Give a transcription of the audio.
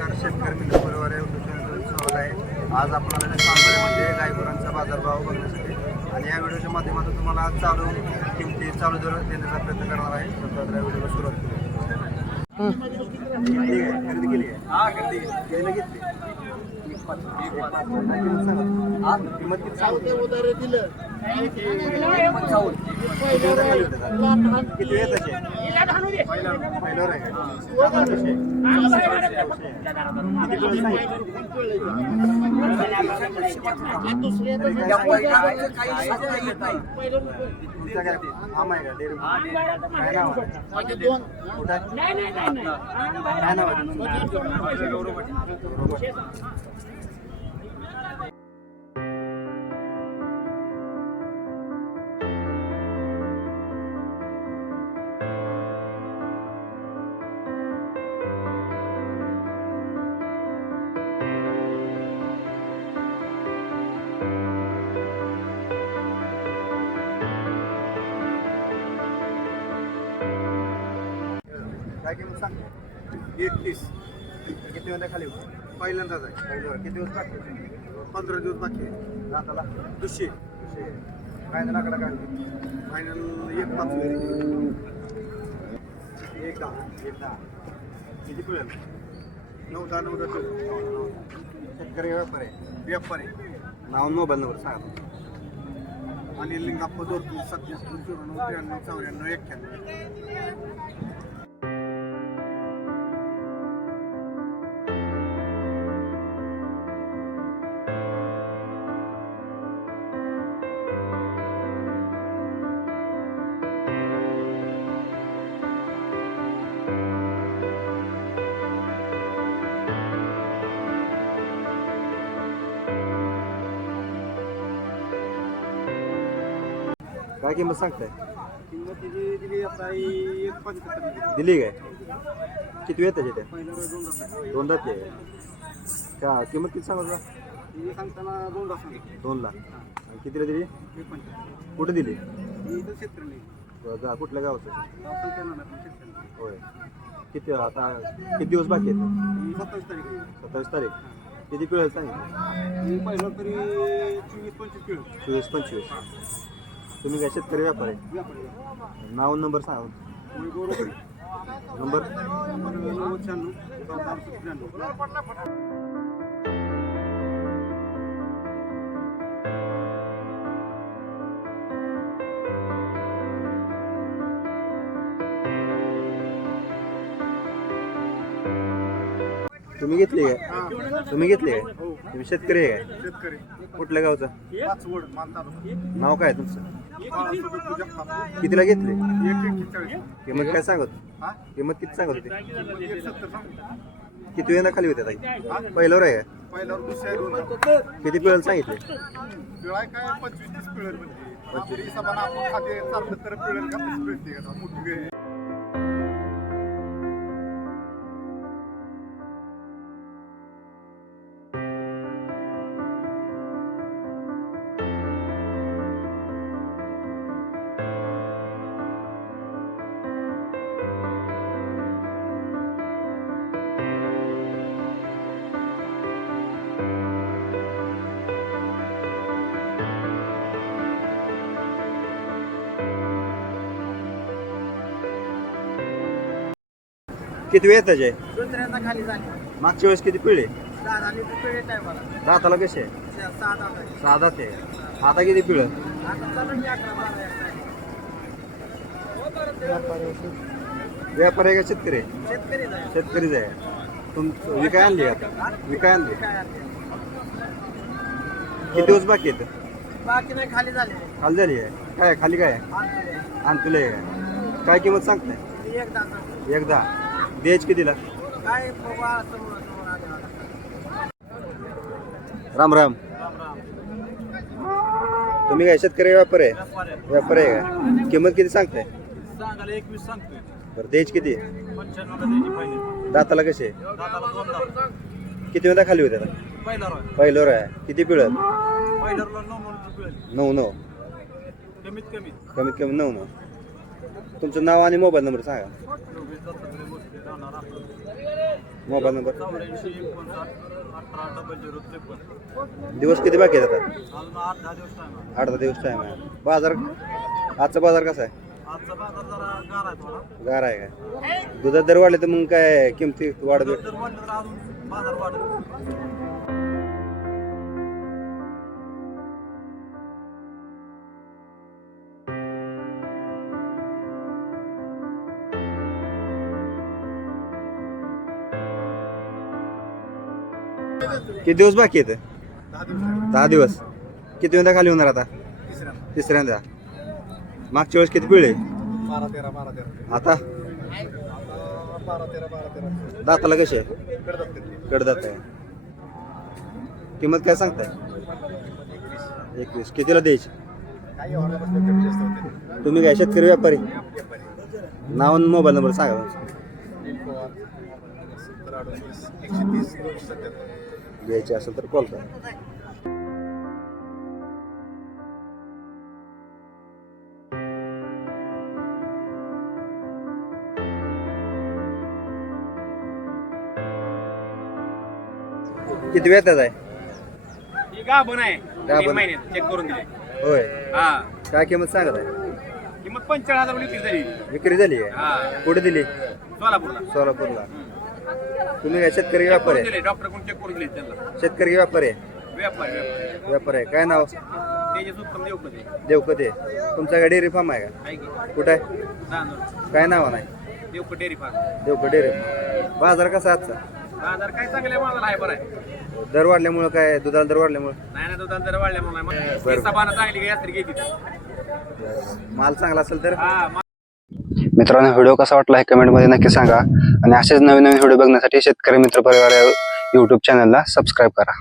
नमस्कार शेतकरी मित्र परिवार स्वागत आहे. आज आपण आलेले म्हणजे गायगुरांचा बाजारभाव बघण्यासाठी. आणि या व्हिडिओच्या माध्यमातून तुम्हाला आज चालू किमती चालू दर देण्याचा प्रयत्न करणार आहे. तर या व्हिडिओला सुरुवात खरेदी केली आहे. हा खरेदी. केली घेतली. काय नाही सांगा? काय किंमत सांग. एकतीस. किती वेळा खाली? पहिल्यांदाच आहे. पहिल्यावर. किती दिवस बाकी पंधरा दिवस बाकी आहे. दाताला दुसशे काय ना काय? फायनल एक पाच एक दहा. एक दहा. किती पिळेल? नऊ दहा नऊ दहा शेतकरी व्यापार. आहे व्यापार. आहे नाव मोबाईल नंबर सांगा. आणि लिंगाप्पा दोन सत्याहत्तर चौऱ्याण्णव त्र्याण्णव चौऱ्याण्णव एक्क्याण्णव. काय किंमत सांगताय? किंमत तिची दिली आता ही एक पंच्याहत्तर. दिली काय? किती वेळ त्याच्या त्या दोन तास दोन दात आहे का? किंमत किती सांगा ही सांगताना दोन तास सांगितले. दोन लाख आणि कितीला दिली? एक पंच्याहत्तर. कुठे दिली? ही शेतकरी गा कुठल्या गावाचं? शेतकरी. होय. किती आता किती दिवस बाकी आहेत? ही सत्तावीस तारीख आहे. सत्तावीस तारीख. किती पिळेल सांगितलं? ही पहिलं तरी चोवीस पंचवीस किलो चोवीस पंचवीस. तुम्ही काय शेतकरी व्यापार? आहे व्यापारी नाव नंबर सांगा. नंबर नंबर नव्वद शहाण्णव चौदा त्र्याण्णव. तुम्ही घेतली काय? तुम्ही घेतली काय? तुम्ही शेतकरी आहे काय? शेतकरी. कुठल्या गावचं? पाचवड नाव काय तुमचं? खात कितीला घेतली? किंमत काय सांगत? हा? किंमत किती सांगत होती? किती वेळा खाली होत्या ताई? पहिल्यावर आहे का? पहिल्यावर दुसऱ्या दोन. किती पिळेल सांगितले? पिळाय काय? पंचवीस तीस पिळेल म्हणजे. आपली आपण चाललं तर पिळेल का पिळते का? मोठी गाय किती वेळ त्याचे दुसऱ्यांदा खाली झाली मागच्या वेळेस किती पिळे दहा झाली तर पिळे टाय मला दाताला कसे सहा दहा झाली. सहा दात आहे आता किती पिळं आता चालू आहे अकरा बारा एक टाय. व्यापार आहे का शेतकरी आहे? शेतकरी जाय. शेतकरीच आहे तुम विकाय आणली आता विकाय आणली काय आणते? किती दिवस बाकी आहेत बाकी नाही खाली झाले खाली झाली आहे काय खाली काय आहे? आणलेले. आणि तुला आहे काय काय किंमत सांगताय ती एक दात. एकदा द्यायची कितीला काय बाबा समोर समोर आले मला. राम राम. तुम्ही काय शेतकरी व्यापार आहे? व्यापार आहे. का? किंमत किती सांगताय? सांगायला एकवीस सांगतोय. बरं द्यायची किती? पंच्याण्णवला द्यायची पाहिजे. दाताला कसे दादाला दोन दात. किती वेळा खाली होते? आता पहिला रोय. आहे किती पिळत? पहिला रोला नऊ म्हणून पिळेल. नऊ नऊ. कमीत कमी. कमीत कमी नऊ नऊ. तुमचं नाव आणि मोबाईल नंबर सांगा. Mobile number. चौऱ्याऐंशी एकोणसाठ अठरा डबल झिरो त्रेपन्न दिवस किती बाकी आहेत आता? अजून आठ दहा दिवस टाइम आहे. आठ दहा दिवस टाईम आहे बाजार आजचा बाजार कसा आहे? आजचा बाजार जरा गार आहे थोडा गार आहे काय दुधात दर वाढले तर मग काय किमती वाढ भेट तर अजून बाजार वाढेल किती दिवस बाकी आहेत? दहा दिवस. दहा दिवस किती वेळा खाली होणार आता? तिसऱ्यांदा. मागच्या वेळेस किती पिळे बारा तेरा बारा तेरा आता? बारा तेरा बारा तेरा दाताला कशी आहे? कडदात आहे. किंमत काय सांगताय? एकवीस. कितीला द्यायची? तुम्ही काय शेतकरी व्यापारी? नाव आणि मोबाईल नंबर सांगा सत्तर अडतीस एकशे तीस दोनशे सत्त्याहत्तर घ्यायची असेल तर कॉल करा. किती वेळ आहे? ही गाभण आहे. गाभण. तीन महिन्यात चेक करून दिले होय. हा. काय किंमत सांगत आहे? किंमत पंचेचाळीस हजार विक्री झाली. विक्री झाली आहे? हा. कुठे दिली? सोलापूरला. सोलापूरला. तुम्ही काय शेतकरी व्यापार आहे? दिले डॉक्टर कोण चेक करून दिले त्यांना? शेतकरी व्यापार आहे? व्यापारी व्यापारी. व्यापार आहे. काय नाव? त्याचे उत्तम देऊ कधी देवकते तुमचा काय डेअरी फार्म आहे का? आहे की. कुठं आहे? तांदूळ काय नाव नाही देऊ डेअरी फार्म. देवक डेअरी बाजार कसा आजचा? बाजार काय चांगल्या माझा आहे बरं आहे. दर वाढल्यामुळं काय? दुधाला दर वाढल्यामुळं? नाही ना दुधाला जर वाढल्या चांगली यात्री घेतली माल चांगला असेल तर? हा मित्रांनो व्हिडिओ कसा वाटला हे कमेंटमध्ये नक्की सांगा. आणि असेच नवीन नवीन व्हिडिओ बघण्यासाठी शेतकरी मित्र परिवार या यूट्यूब चॅनलला सबस्क्राईब करा.